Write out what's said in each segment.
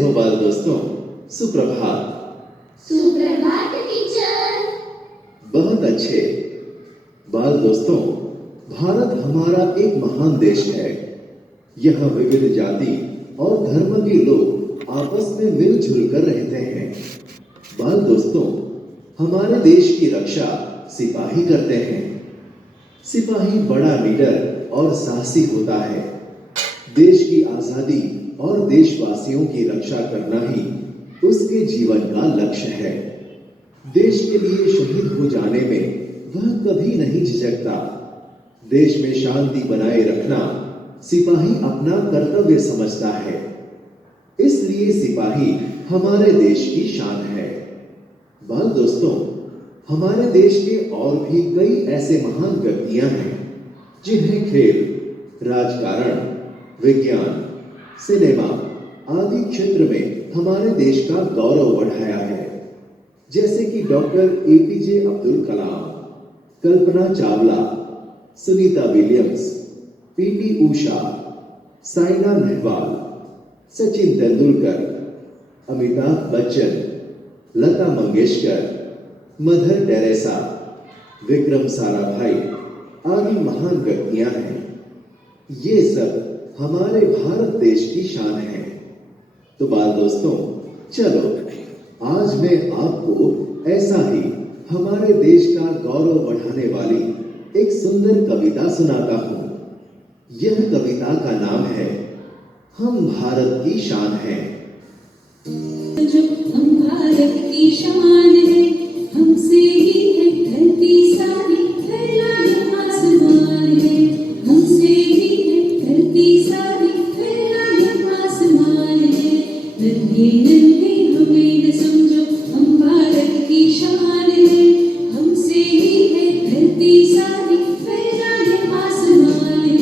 हो बाल दोस्तों? सुप्रभात। सुप्रभात टीचर। बहुत अच्छे। बाल दोस्तों, भारत हमारा एक महान देश है। यहाँ विविध जाति और धर्म के लोग आपस में मिलजुल कर रहते हैं। बाल दोस्तों, हमारे देश की रक्षा सिपाही करते हैं। सिपाही बड़ा निडर और साहसी होता है। देश की आजादी और देशवासियों की रक्षा करना ही उसके जीवन का लक्ष्य है। देश के लिए शहीद हो जाने में वह कभी नहीं झिझकता। देश में शांति बनाए रखना सिपाही अपना कर्तव्य समझता है। इसलिए सिपाही हमारे देश की शान है। बाल दोस्तों, हमारे देश के और भी कई ऐसे महान व्यक्तियां हैं जिन्हें खेल, राजकारण, विज्ञान, सिनेमा आदि क्षेत्र में हमारे देश का गौरव बढ़ाया है। जैसे कि doctor APJ Abdul Kalam, Kalpana Chawla, Sunita Williams, PT Usha, Saina Nehwal, Sachin Tendulkar, Amitabh Bachchan, Lata Mangeshkar, mother Teresa, Vikram Sarabhai आदि महान व्यक्तियां हैं। ये सब हमारे भारत देश की शान है। तो बाल दोस्तों, चलो आज मैं आपको ऐसा ही हमारे देश का गौरव बढ़ाने वाली एक सुंदर कविता सुनाता हूं। यह कविता का नाम है हम भारत की शान हैं। जो हम भारत की शान है, हमसे ही है धरती सारी, फैला ये आसमान है। हमसे ही है धरती सारी, फैला ये आसमान है। नन्हे नन्हे हमें न समझो, हम भारत की शान है। हमसे ही है धरती सारी, फैला ये आसमान है।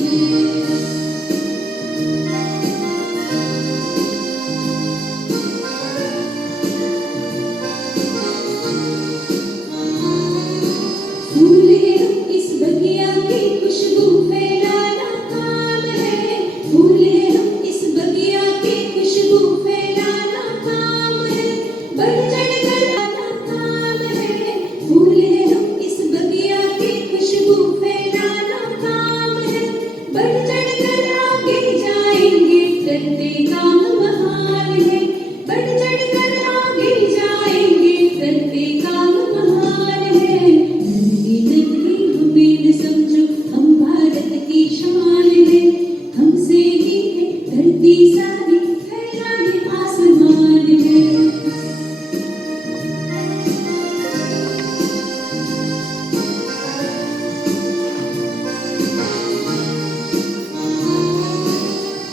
फूले हम इस बगिया की खुशबू फैलाना काम है। फूले हम इस बगिया की खुशबू फैलाना काम है। बढ़ चढ़ कर आना काम है। फूले हम इस बगिया की खुशबू फैलाना काम है। बढ़ चढ़ कर आगे जाएंगे, करते काम महान है। बढ़ चढ़ कर आगे जाएंगे, करते काम महान है। नन्ही नन्ही हमें न समझो, हम भारत की शान है। हमसे ही है धरती सारी, फैला ये आसमान है।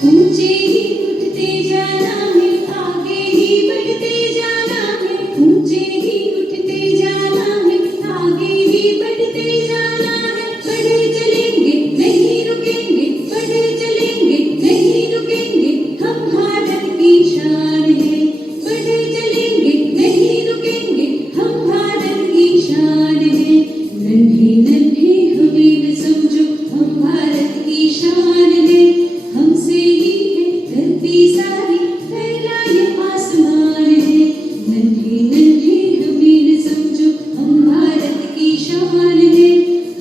ऊंचे ही उठते जाना है, आगे ही बढ़ते जाना है। ऊंचे ही उठते जाना है, आगे ही बढ़ते जाना है। बढ़े चलेंगे नहीं रुकेंगे, बढ़े चलेंगे नहीं रुकेंगे, हम भारत की शान है। बढ़े चलेंगे नहीं रुकेंगे, हम भारत की शान है। नन्हे नन्हे हमें न समझो, हम भारत की शान है। हमसे ही है धरती सारी, फैला ये आसमान है। नन्हे नन्हे हमें न समझो, हम भारत की शान है।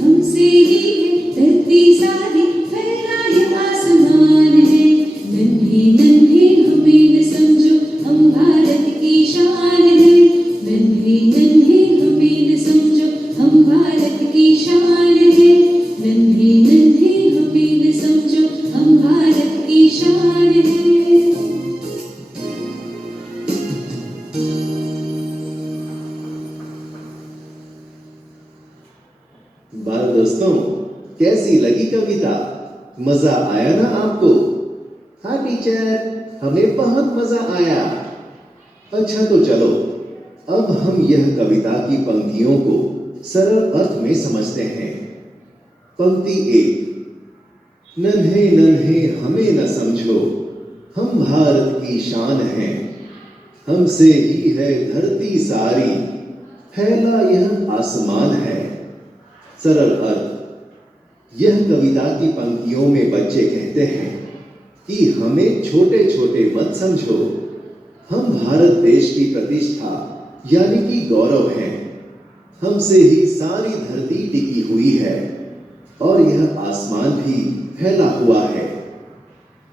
हमसे ही है धरती सारी, फैला ये आसमान है। नन्हे नन्हे हमें न समझो, हम भारत की शान है। नन्हे नन्हे हमें न समझो, हम भारत की शान है। नन्हे नन्हे हमें न समझो, हम भारत की शान है। बाल दोस्तों, कैसी लगी कविता? मजा आया ना आपको? हाँ टीचर, हमें बहुत मजा आया। अच्छा तो चलो, अब हम यह कविता की पंक्तियों को सरल अर्थ में समझते हैं। पंक्ति 1, नन्हे नन्हे हमें न समझो, हम भारत की शान हैं। हमसे ही है धरती सारी, फैला यह आसमान है। सरल अर्थ, यह कविता की पंक्तियों में बच्चे कहते हैं कि हमें छोटे छोटे मत समझो, भारत देश की प्रतिष्ठा यानी कि गौरव हैं। हमसे ही सारी धरती टिकी हुई है और यह आसमान भी फैला हुआ है।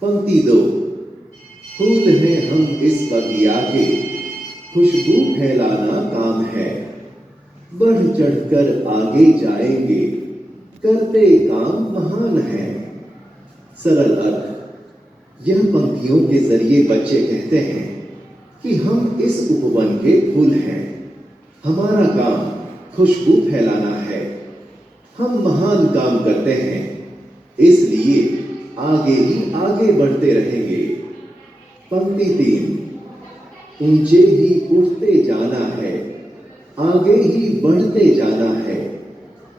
पंक्ति 2। फूल हैं हम इस बगिया के, खुशबू फैलाना काम है। बढ़ चढ़कर आगे जाएंगे, करते काम महान है। सरल अर्थ। यह पंक्तियों के जरिए बच्चे कहते हैं कि हम इस उपवन के फूल हैं। हमारा काम खुशबू फैलाना है। हम महान काम करते हैं, इसलिए आगे ही आगे बढ़ते रहेंगे। पंक्ति 3। ऊंचे ही उठते जाना है, आगे ही बढ़ते जाना है।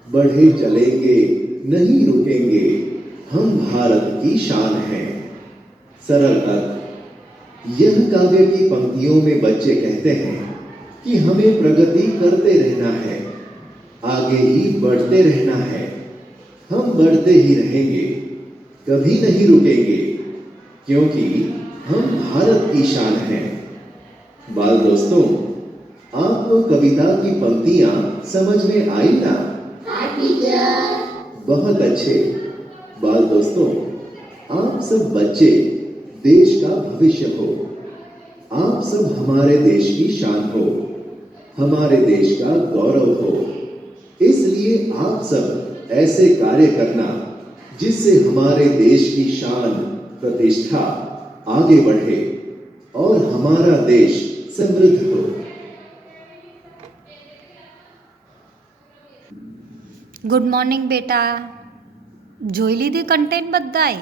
बढ़े चलेंगे, नहीं रुकेंगे, हम भारत की शान हैं। सरल अर्थ। यह काव्य की पंक्तियों में बच्चे कहते हैं कि हमें प्रगति करते रहना है, आगे ही बढ़ते रहना है। हम बढ़ते ही रहेंगे, कभी नहीं रुकेंगे, क्योंकि हम भारत की शान हैं। बाल दोस्तों, आपको कविता की पंक्तियां समझ में आई ना? हाँ टीचर। बहुत अच्छे। बाल दोस्तों, आप सब बच्चे देश का भविष्य हो। आप सब हमारे देश की शान हो, हमारे देश का गौरव हो। इसलिए आप सब ऐसे कार्य करना जिससे हमारे देश की शान, प्रतिष्ठा आगे बढ़े और हमारा देश समृद्ध हो। ગુડ મોર્નિંગ બેટા. જોઈ લીધી કન્ટેન્ટ બધાએ?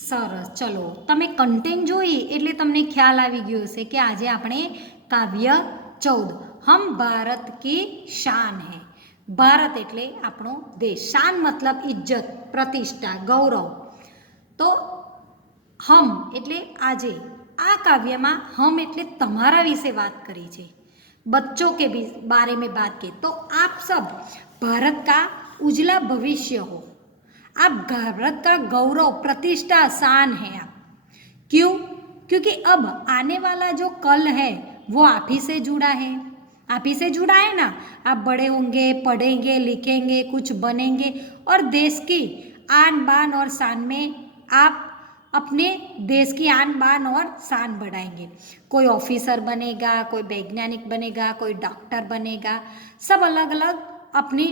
સરસ. ચલો, તમે કન્ટેન્ટ જોઈ એટલે તમને ખ્યાલ આવી ગયો હશે કે આજે આપણે કાવ્ય 14 હમ ભારત की शान है. ભારત એટલે આપણો દેશ. શાન મતલબ ઇજ્જત, પ્રતિષ્ઠા, ગૌરવ. તો હમ એટલે આજે આ કાવ્યમાં હમ એટલે તમારા વિશે વાત કરી છે. बच्चों के भी बारे में बात की तो आप सब भारत का उजला भविष्य हो। आप भारत का गौरव, प्रतिष्ठा, शान है आप। क्यों? क्योंकि अब आने वाला जो कल है वो आप ही से जुड़ा है। आप ही से जुड़ा है ना। आप बड़े होंगे, पढ़ेंगे, लिखेंगे, कुछ बनेंगे और देश की आन बान और शान में आप अपने देश की आन बान और शान बढ़ाएंगे। कोई ऑफिसर बनेगा, कोई वैज्ञानिक बनेगा, कोई डॉक्टर बनेगा। सब अलग अलग अपनी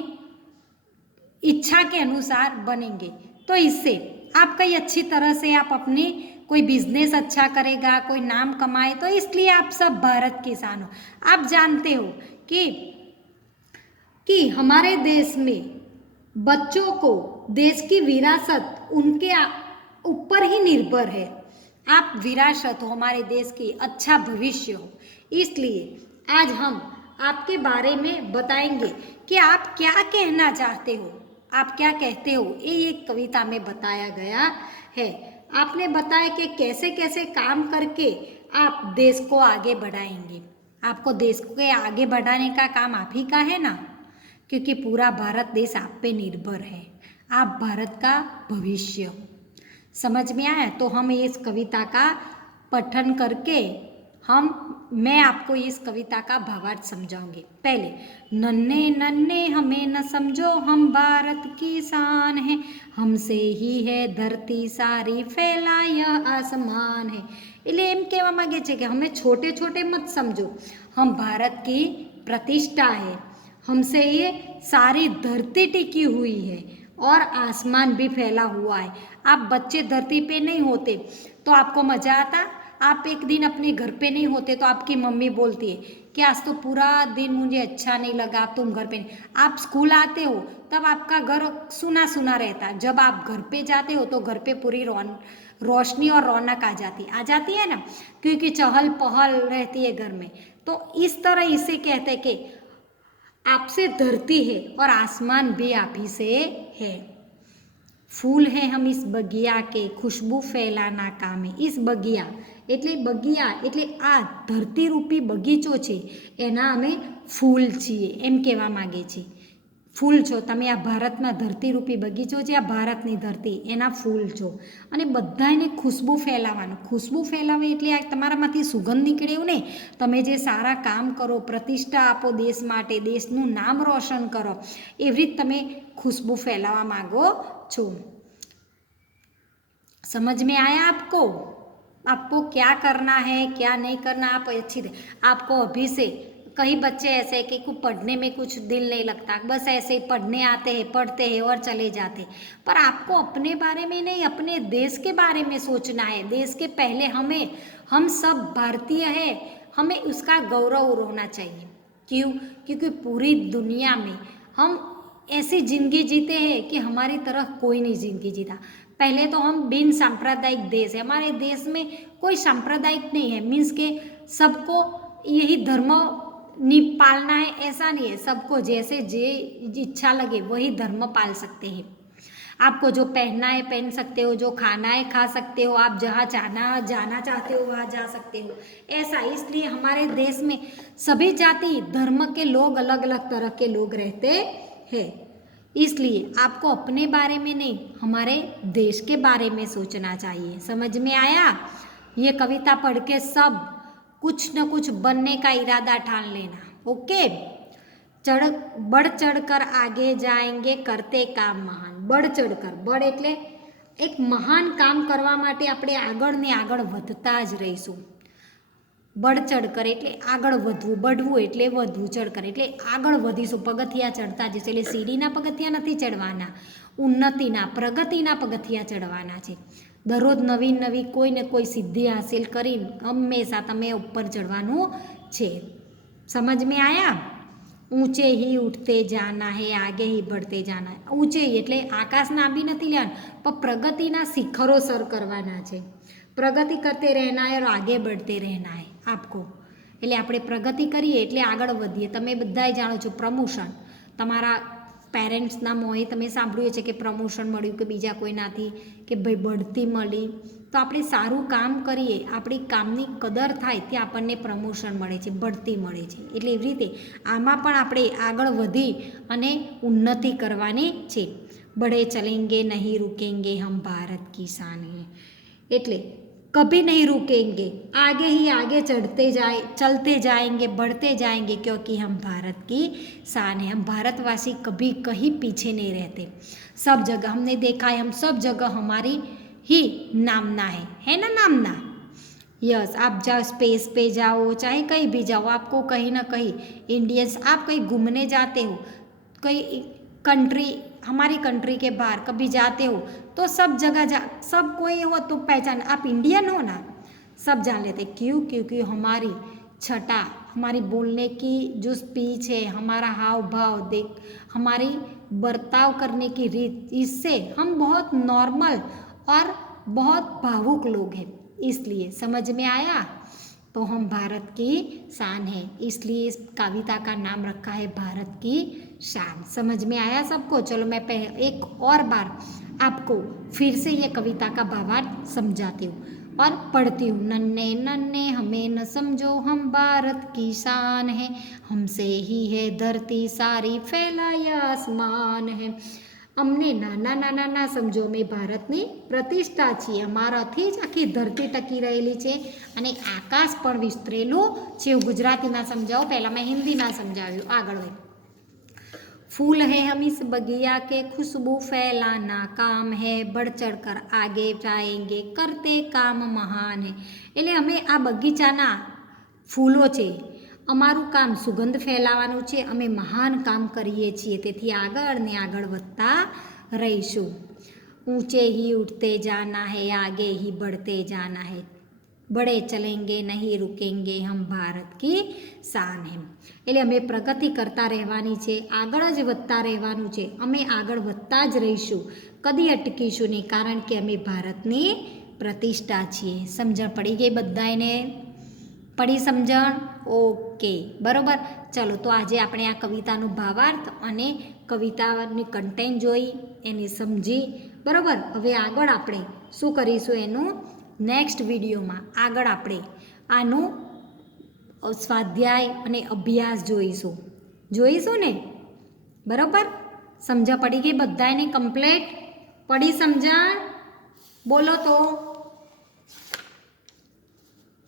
इच्छा के अनुसार बनेंगे। तो इससे आप कई अच्छी तरह से आप अपनी कोई बिजनेस अच्छा करेगा, कोई नाम कमाए। तो इसलिए आप सब भारत की शान हो। आप जानते हो कि हमारे देश में बच्चों को देश की विरासत उनके ऊपर ही निर्भर है। आप विरासत हो हमारे देश की, अच्छा भविष्य हो। इसलिए आज हम आपके बारे में बताएंगे कि आप क्या कहना चाहते हो, आप क्या कहते हो। ये एक कविता में बताया गया है। आपने बताया कि कैसे कैसे काम करके आप देश को आगे बढ़ाएंगे। आपको देश को आगे बढ़ाने का काम आप ही का है ना, क्योंकि पूरा भारत देश आप पे निर्भर है। आप भारत का भविष्य हो। समझ में आया? तो हम इस कविता का पठन करके मैं आपको इस कविता का भावार्थ समझाऊंगी। पहले, नन्हे नन्हे हमें न समझो, हम भारत की शान है। हमसे ही है धरती सारी, फैला यह आसमान है। એટલે એમ કહેવા માંગે છે કે हमें छोटे छोटे मत समझो, हम भारत की प्रतिष्ठा है। हमसे ये सारी धरती टिकी हुई है और आसमान भी फैला हुआ है। आप बच्चे धरती पे नहीं होते तो आपको मज़ा आता? आप एक दिन अपने घर पे नहीं होते तो आपकी मम्मी बोलती है कि आज तो पूरा दिन मुझे अच्छा नहीं लगा, तुम घर पे नहीं। आप स्कूल आते हो तब आपका घर सुना सुना रहता है। जब आप घर पे जाते हो तो घर पे पूरी रोशनी और रौनक आ जाती है ना, क्योंकि चहल पहल रहती है घर में। तो इस तरह इसे कहते हैं कि आपसे धरती है और आसमान भी आप ही से है। फूल हैं हम इस बगिया के, खुशबू फैलाना काम है। इस बगिया એટલે આ ધરતીરૂપી બગીચો છે, એના અમે ફૂલ છીએ એમ કહેવા માગે છે। ફૂલ છો તમે, આ ભારતમાં ધરતીરૂપી બગીચો છે, આ ભારતની ધરતી એના ફૂલ છો. અને બધાને ખુશ્બુ ફેલાવવાનું. ખુશ્બુ ફેલાવે એટલે આ તમારામાંથી સુગંધ નીકળે એવું નહીં. તમે જે સારા કામ કરો, પ્રતિષ્ઠા આપો દેશ માટે, દેશનું નામ રોશન કરો, એવી રીતે તમે खुशबू फैलावा मांगो छो. समझ में आया आपको? आपको क्या करना है क्या नहीं करना, आप अच्छी आपको अभी से. कई बच्चे ऐसे कि कुछ पढ़ने में कुछ दिल नहीं लगता, बस ऐसे ही पढ़ने आते हैं, पढ़ते हैं और चले जाते हैं. पर आपको अपने बारे में नहीं, अपने देश के बारे में सोचना है. देश के पहले हम सब भारतीय हैं, हमें उसका गौरव होना चाहिए. क्यों? क्योंकि पूरी दुनिया में हम ऐसी ज़िंदगी जीते हैं कि हमारी तरह कोई नहीं ज़िंदगी जीता. पहले तो हम बिन सांप्रदायिक देश है, हमारे देश में कोई सांप्रदायिक नहीं है. मीन्स के सबको यही धर्म पालना है ऐसा नहीं है. सबको जैसे जे इच्छा लगे वही धर्म पाल सकते हैं. आपको जो पहनना है पहन सकते हो, जो खाना है खा सकते हो, आप जहाँ जाना चाहते हो वहाँ जा सकते हो. ऐसा इसलिए हमारे देश में सभी जाति धर्म के लोग, अलग अलग तरह के लोग रहते हैं. इसलिए आपको अपने बारे में नहीं, हमारे देश के बारे में सोचना चाहिए. समझ में आया? ये कविता पढ़ के सब कुछ न कुछ बनने का इरादा ठान लेना. ओके. बढ़ चढ़कर आगे जाएंगे, करते काम महान. बढ़ चढ़कर, बढ़ એટલે એક મહાન કામ કરવા માટે આપણે આગળ ને આગળ વધતા જ રહીશું. बढ़ चढ़कर એટલે આગળ વધવું, बढ़વું એટલે વધવું, ચડકર એટલે આગળ વધીશું, પગથિયા ચડતા જઈશું. એટલે સીડીના પગથિયા નથી ચડવાના, ઉન્નતિના પ્રગતિના પગથિયા ચડવાના છે. દરરોજ નવી નવી કોઈ ને કોઈ સિદ્ધિ હાસિલ કરીને હંમેશા તમે ઉપર ચડવાનું છે. સમજ में आया? ઊંચે ही उठते जाना है, आगे ही बढ़ते जाना है. ઊંચે એટલે આકાશના આંબી નથી લેવાનું, પણ પ્રગતિના શિખરો સર કરવાના છે. પ્રગતિ કરતે રહેના है और आगे बढ़ते रहना है आपको. એટલે આપણે પ્રગતિ કરીએ એટલે આગળ વધીએ. તમે બધાય જાણો છો પ્રમોશન, તમારા પેરેન્ટ્સના મોએ તમે સાંભળ્યું છે કે પ્રમોશન મળ્યું કે બીજા કોઈનાથી કે ભાઈ બઢતી મળી. તો આપણે સારું કામ કરીએ, આપણી કામની કદર થાય ત્યાં આપણને પ્રમોશન મળે છે, બઢતી મળે છે. એટલે એવી રીતે આમાં પણ આપણે આગળ વધી અને ઉન્નતિ કરવાની છે. બડે ચલેંગે નહીં રૂકેંગે, હમ ભારત की शान है. એટલે कभी नहीं रुकेंगे, आगे ही आगे चलते जाएंगे, बढ़ते जाएंगे, क्योंकि हम भारत की शान है. हम भारतवासी कभी कहीं पीछे नहीं रहते. सब जगह हमने देखा है, हम सब जगह हमारी ही नामना है ना नामना. यस, आप जाओ स्पेस पे जाओ, चाहे कहीं भी जाओ, आपको कहीं ना कहीं इंडियंस, आप कहीं घूमने जाते हो, कहीं कंट्री, हमारी कंट्री के बाहर कभी जाते हो तो सब जगह सब कोई हो तो पहचान, आप इंडियन हो ना, सब जान लेते. क्यों? क्योंकि हमारी छटा, हमारी बोलने की जो स्पीच है, हमारा हाव भाव देख, हमारी बर्ताव करने की रीत, इससे हम बहुत नॉर्मल और बहुत भावुक लोग हैं. इसलिए समझ में आया? तो हम भारत की शान है, इसलिए इस कविता का नाम रखा है भारत की शान. समझ में आया सबको? चलो मैं एक और बार आपको फिर से ये कविता का भावार्थ समझाती हूँ और पढ़ती हूँ. नन्हे नन्हे हमें न समझो, हम भारत की शान है, हमसे ही है धरती सारी, फैला ये आसमान है. અમને નાના નાના ના સમજો, અમે ભારતની પ્રતિષ્ઠા છીએ, અમારાથી જ આખી ધરતી ટકી રહેલી છે અને આકાશ પણ વિસ્તરેલું છે. હું ગુજરાતીમાં સમજાવું, પહેલાં મેં હિન્દીમાં સમજાવ્યું. આગળ હોય, फूल है हम इस बगिया के, खुशबू फैलाना काम है, बढ़ चढ़ कर आगे जाएंगे, करते काम महान है. એટલે અમે આ બગીચાના ફૂલો છે, અમારું કામ સુગંધ ફેલાવવાનું છે, અમે મહાન કામ કરીએ છીએ, તેથી આગળ ને આગળ વધતા રહીશું. ઊંચે ही उठते जाना है, आगे ही बढ़ते जाना है, बड़े चलेंगे नहीं रुकेंगे, हम भारत की शान है. એટલે અમે પ્રગતિ કરતા રહેવાની છે, આગળ જ વધતા રહેવાનું છે, અમે આગળ વધતા જ રહીશું, કદી અટકીશું નહીં, કારણ કે અમે ભારતની પ્રતિષ્ઠા છીએ. સમજણ પડી ગઈ બધાને? પડી સમજણ? ઓકે, બરાબર. ચલો, તો આજે આપણે આ કવિતાનો ભાવાર્થ અને કવિતાની કન્ટેન્ટ જોઈ, એને સમજી, બરાબર. હવે આગળ આપણે શું કરીશું, એનું નેક્સ્ટ વિડીયોમાં આગળ આપણે આનું સ્વાધ્યાય અને અભ્યાસ જોઈશું ને, બરાબર. સમજ પડી ગઈ બધાને કમ્પ્લીટ? પડી સમજણ? બોલો તો.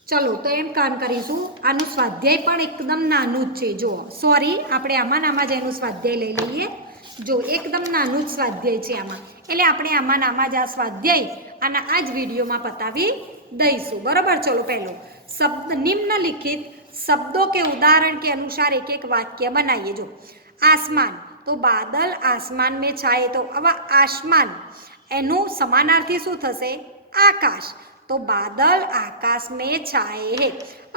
ચલો તો એમ કામ કરીશું, આનું સ્વાધ્યાય પણ એકદમ નાનું જ છે. જો સોરી, આપણે આમાં જ એનું સ્વાધ્યાય લઈ લઈએ. જો એકદમ નાનું જ સ્વાધ્યાય છે આમાં, એટલે આપણે આમાં જ આ સ્વાધ્યાય આના આ જ વિડીયોમાં પતાવી દઈશું. બરાબર? ચલો પહેલો શબ્દ निम्नलिखित शब्दों के उदाहरण के अनुसार एक एक वाक्य बनाइए. जो आसमान, तो बादल आसमान में छाए, तो अब आसमान एनु समानार्थी शू थशे? आकाश, तो बादल आकाश में छाए हैं.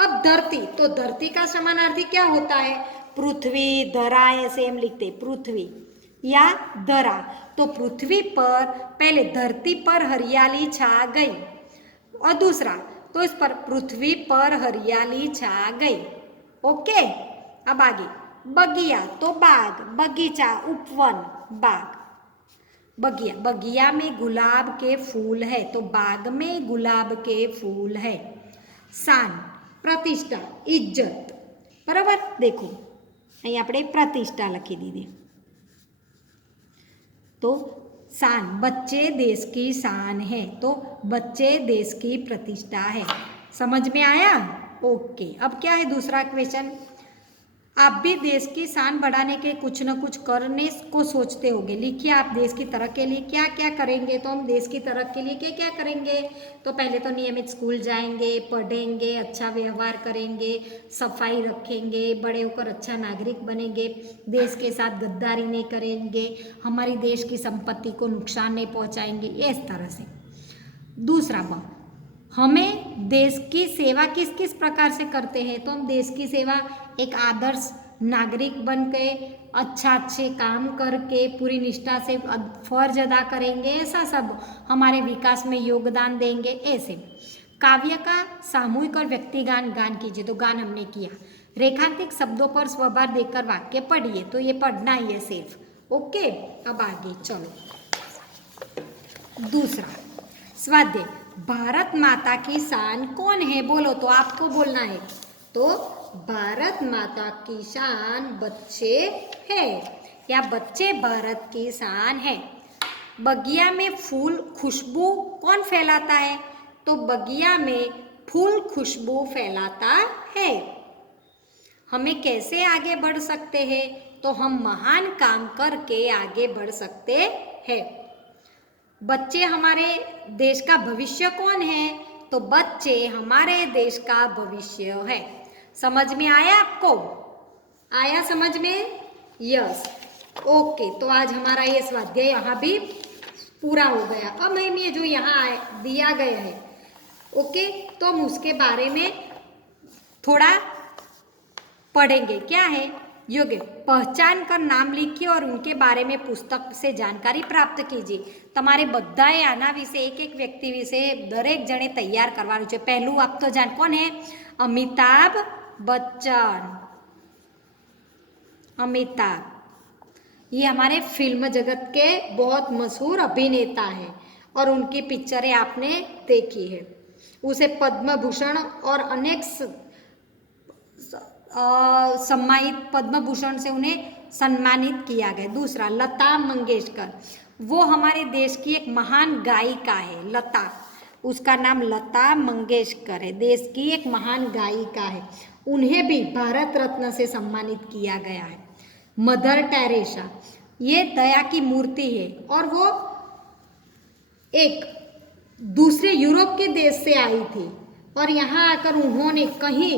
अब धरती, तो धरती का समानार्थी क्या होता है? पृथ्वी, धरा, ऐसे हम लिखते पृथ्वी या धरा. तो पृथ्वी पर पहले धरती पर हरियाली छा गई, और दूसरा तो इस पर पृथ्वी पर हरियाली छा गई. ओके. अब आगे बगिया, तो बाग, बगीचा, उपवन, बाग. बगिया, बगिया में गुलाब के फूल है, तो बाग में गुलाब के फूल है. शान, प्रतिष्ठा, इज्जत. बराबर? देखो અહીં આપણે प्रतिष्ठा લખી દીધી. तो शान, बच्चे देश की शान है, तो बच्चे देश की प्रतिष्ठा है. समझ में आया? ओके. अब क्या है दूसरा क्वेश्चन? आप भी देश की शान बढ़ाने के कुछ न कुछ करने को सोचते होंगे. लिखिए आप देश की तरक्की के लिए क्या क्या करेंगे. तो हम देश की तरक्की के लिए क्या क्या करेंगे? तो पहले तो नियमित स्कूल जाएंगे, पढ़ेंगे, अच्छा व्यवहार करेंगे, सफाई रखेंगे, बड़े होकर अच्छा नागरिक बनेंगे, देश के साथ गद्दारी नहीं करेंगे, हमारी देश की संपत्ति को नुकसान नहीं पहुंचाएंगे. इस तरह से. दूसरा हमें देश की सेवा किस किस प्रकार से करते हैं? तो हम देश की सेवा एक आदर्श नागरिक बन के अच्छे काम करके पूरी निष्ठा से फर्ज अदा करेंगे. ऐसा सब हमारे विकास में योगदान देंगे. ऐसे काव्य का सामूहिक और व्यक्तिगान गान कीजिए. तो गान हमने किया. रेखांकित शब्दों पर स्वभाव देकर वाक्य पढ़िए. तो ये पढ़ना ही है सिर्फ. ओके. अब आगे चलो. दूसरा स्वाध्याय, भारत माता की शान कौन है? बोलो. तो आपको बोलना है. तो भारत माता की शान बच्चे है, या बच्चे भारत की शान है. बगिया में फूल खुशबू कौन फैलाता है? तो बगिया में फूल खुशबू फैलाता है. हमें कैसे आगे बढ़ सकते हैं? तो हम महान काम करके आगे बढ़ सकते हैं. बच्चे हमारे देश का भविष्य कौन है? तो बच्चे हमारे देश का भविष्य है. समझ में आया आपको? आया समझ में? यस. ओके. तो आज हमारा ये स्वाध्याय यहाँ भी पूरा हो गया. अब हम ये जो यहाँ दिया गया है, ओके, तो हम उसके बारे में थोड़ा पढ़ेंगे. क्या है? योग्य पहचान कर नाम लिखिए और उनके बारे में पुस्तक से जानकारी प्राप्त कीजिए. તમારે બધાએ આના વિશે એક એક વ્યક્તિ વિશે દરેક જણે તૈયાર કરવાનું છે. પહેલું આપ તો જાણ કોણ હે? અમિતાભ बच्चन. अमिताभ, ये हमारे फिल्म जगत के बहुत मशहूर अभिनेता हैं और उनकी पिक्चरें आपने देखी है. उसे पद्म भूषण और अनेक सम्मानित, पद्म भूषण से उन्हें सम्मानित किया गया. दूसरा लता मंगेशकर, वो हमारे देश की एक महान गायिका है. लता, उसका नाम लता मंगेशकर है. देश की एक महान गायिका है. उन्हें भी भारत रत्न से सम्मानित किया गया है. मदर टेरेसा, ये दया की मूर्ति है और वो एक दूसरे यूरोप के देश से आई थी और यहाँ आकर उन्होंने कहीं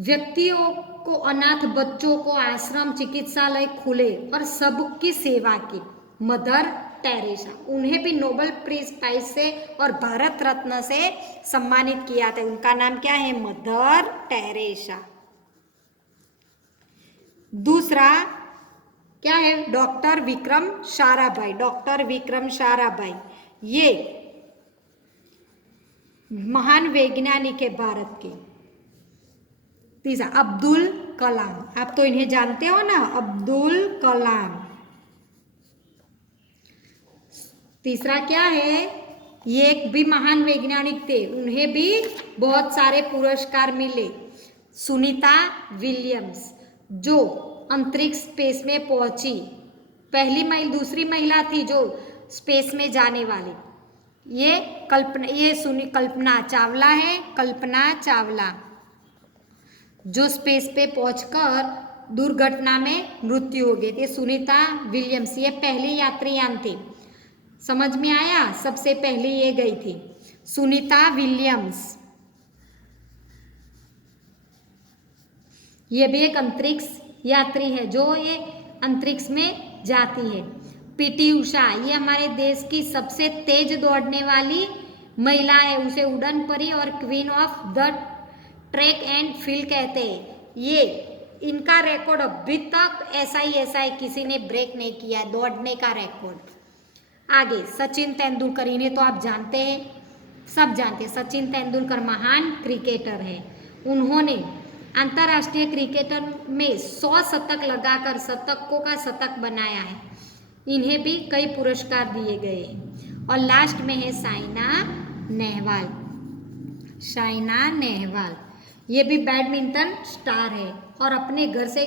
व्यक्तियों को, अनाथ बच्चों को आश्रम, चिकित्सालय खुले और सबकी सेवा की. मदर टेरेसा, उन्हें भी नोबेल पीस प्राइज से और भारत रत्न से सम्मानित किया था. उनका नाम क्या है? Mother Teresa. दूसरा क्या है? डॉक्टर विक्रम साराभाई. डॉक्टर विक्रम साराभाई ये महान वैज्ञानिक है भारत के. तीसरा अब्दुल कलाम, आप तो इन्हें जानते हो ना, अब्दुल कलाम. तीसरा क्या है? ये एक भी महान वैज्ञानिक थे, उन्हें भी बहुत सारे पुरस्कार मिले. सुनीता विलियम्स, जो अंतरिक्ष स्पेस में पहुंची, पहली महिला, दूसरी महिला थी जो स्पेस में जाने वाली। ये कल्पना चावला है, कल्पना चावला, जो स्पेस पे पहुंचकर दुर्घटना में मृत्यु हो गई थी। सुनीता विलियम्स ये पहली यात्रीयान थी, समझ में आया, सबसे पहले ये गई थी सुनीता विलियम्स। ये भी एक अंतरिक्ष यात्री है जो ये अंतरिक्ष में जाती है। पीटी उषा ये हमारे देश की सबसे तेज दौड़ने वाली महिला है, उसे उड़न परी और queen of the track and field कहते हैं। ये इनका रिकॉर्ड अभी तक ऐसा किसी ने ब्रेक नहीं किया, दौड़ने का रिकॉर्ड। आगे सचिन तेंदुलकर, इन्हें तो आप जानते हैं, सब जानते हैं। सचिन तेंदुलकर महान क्रिकेटर है, उन्होंने अंतर्राष्ट्रीय क्रिकेटर में 100 शतक लगाकर शतकों का शतक बनाया है। इन्हें भी कई पुरस्कार दिए गए हैं। और लास्ट में है साइना नेहवाल। साइना नेहवाल ये भी बैडमिंटन स्टार है और अपने घर से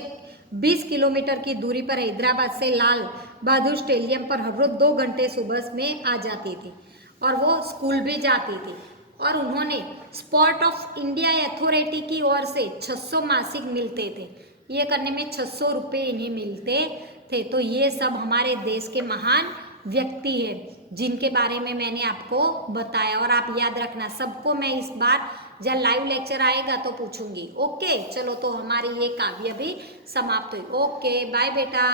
20 किलोमीटर की दूरी पर हैदराबाद से लाल बहादुर स्टेडियम पर हर रोज 2 घंटे सुबह में आ जाती थी और वो स्कूल भी जाती थी। और उन्होंने स्पोर्ट ऑफ इंडिया अथॉरिटी की ओर से 600 मासिक मिलते थे, ये करने में 600 रुपये इन्हें मिलते थे। तो ये सब हमारे देश के महान व्यक्ति है जिनके बारे में मैंने आपको बताया। और आप याद रखना, सबको मैं इस बार जब लाइव लेक्चर आएगा तो पूछूंगी। ओके, चलो तो हमारी ये काव्य भी समाप्त हुई। ओके, बाय बेटा।